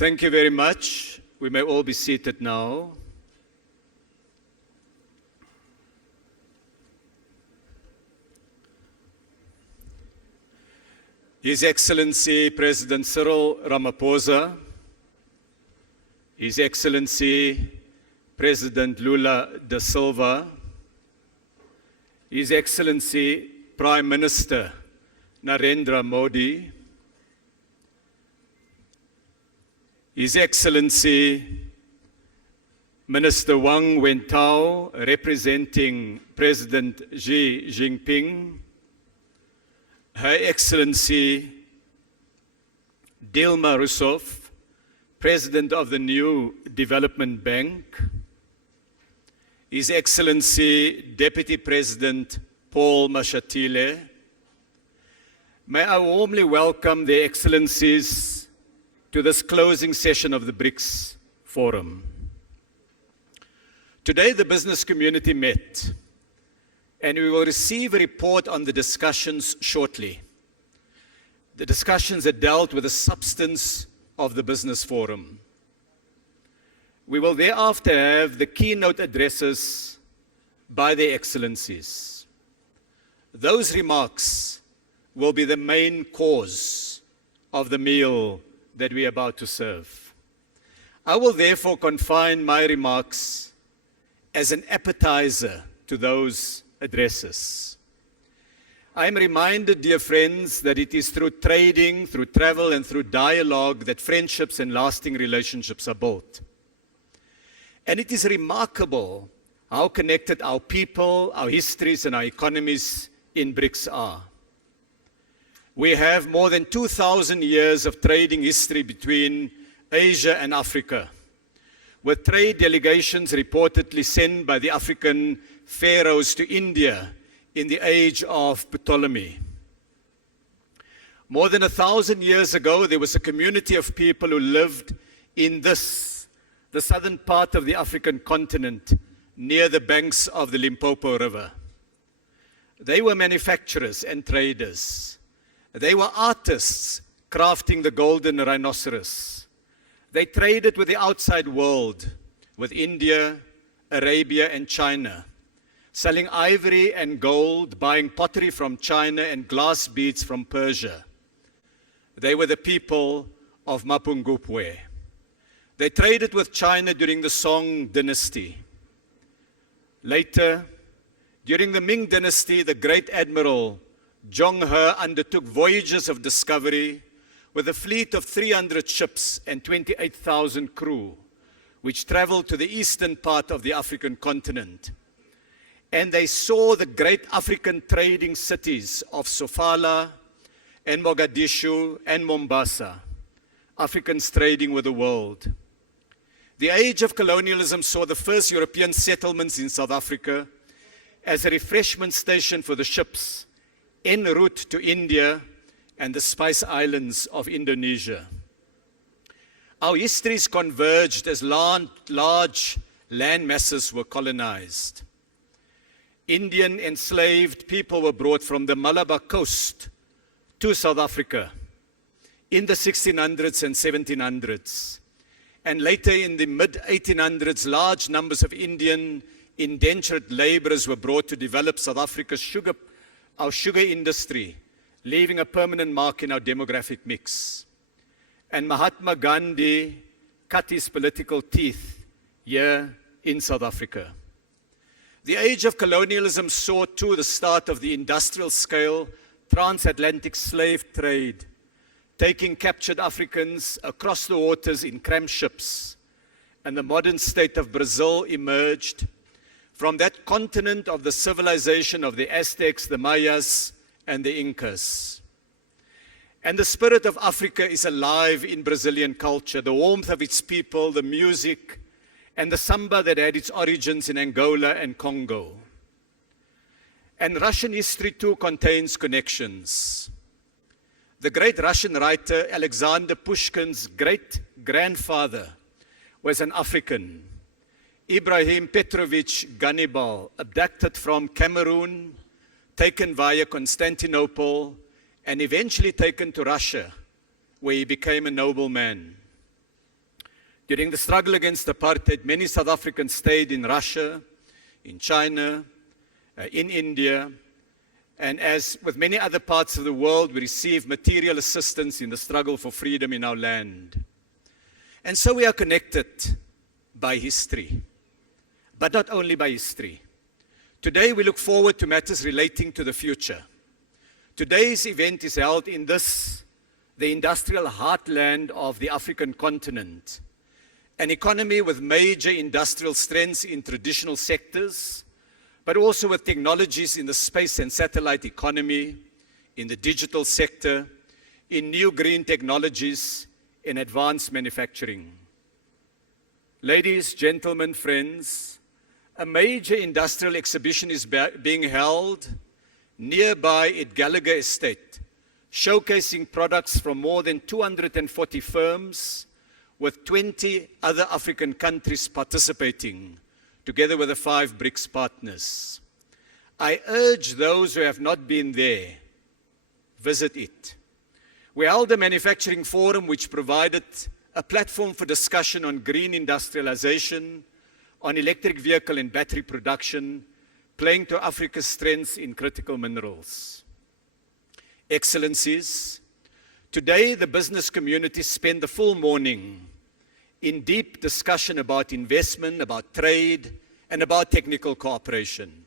Thank you very much. We may all be seated now. His Excellency President Cyril Ramaphosa, His Excellency President Lula da Silva, His Excellency Prime Minister Narendra Modi, His Excellency Minister Wang Wentao, representing President Xi Jinping, Her Excellency Dilma Rousseff, President of the New Development Bank, His Excellency Deputy President Paul Mashatile, may I warmly welcome their Excellencies to this closing session of the BRICS Forum. Today the business community met, and we will receive a report on the discussions shortly. The discussions that dealt with the substance of the business forum. We will thereafter have the keynote addresses by their Excellencies. Those remarks will be the main cause of the meal that we are about to serve. I will therefore confine my remarks as an appetizer to those addresses. I am reminded, dear friends, that it is through trading, through travel, and through dialogue that friendships and lasting relationships are built. And it is remarkable how connected our people, our histories, and our economies in BRICS are. We have more than 2,000 years of trading history between Asia and Africa, with trade delegations reportedly sent by the African pharaohs to India in the age of Ptolemy. More than 1,000 years ago, there was a community of people who lived in the southern part of the African continent, near the banks of the Limpopo River. They were manufacturers and traders. They were artists crafting the golden rhinoceros. They traded with the outside world, with India, Arabia, and China, selling ivory and gold, buying pottery from China and glass beads from Persia. They were the people of Mapungubwe. They traded with China during the Song dynasty. Later, during the Ming dynasty, the great admiral Zhong He undertook voyages of discovery with a fleet of 300 ships and 28,000 crew, which traveled to the eastern part of the African continent. And they saw the great African trading cities of Sofala and Mogadishu and Mombasa, Africans trading with the world. The age of colonialism saw the first European settlements in South Africa as a refreshment station for the ships en route to India and the Spice Islands of Indonesia. Our histories converged as large land masses were colonized. Indian enslaved people were brought from the Malabar coast to South Africa in the 1600s and 1700s. And later in the mid-1800s, large numbers of Indian indentured laborers were brought to develop South Africa's our sugar industry, leaving a permanent mark in our demographic mix. And Mahatma Gandhi cut his political teeth here in South Africa. The age of colonialism saw too the start of the industrial scale transatlantic slave trade, taking captured Africans across the waters in crammed ships. And the modern state of Brazil emerged from that continent of the civilization of the Aztecs, the Mayas, and the Incas. And the spirit of Africa is alive in Brazilian culture, the warmth of its people, the music, and the samba that had its origins in Angola and Congo. And Russian history too contains connections. The great Russian writer Alexander Pushkin's great-grandfather was an African, Ebrahim Petrovich Ganibal, abducted from Cameroon, taken via Constantinople, and eventually taken to Russia, where he became a nobleman. During the struggle against apartheid, many South Africans stayed in Russia, in China, in India, and as with many other parts of the world, we received material assistance in the struggle for freedom in our land. And so we are connected by history, but not only by history. Today we look forward to matters relating to the future. Today's event is held in this, the industrial heartland of the African continent, an economy with major industrial strengths in traditional sectors, but also with technologies in the space and satellite economy, in the digital sector, in new green technologies, in advanced manufacturing. Ladies, gentlemen, friends, a major industrial exhibition is being held nearby at Gallagher Estate, showcasing products from more than 240 firms, with 20 other African countries participating, together with the 5 BRICS partners. I urge those who have not been there, visit it. We held a manufacturing forum which provided a platform for discussion on green industrialization, on electric vehicle and battery production, playing to Africa's strengths in critical minerals. Excellencies, today the business community spent the full morning in deep discussion about investment, about trade, and about technical cooperation.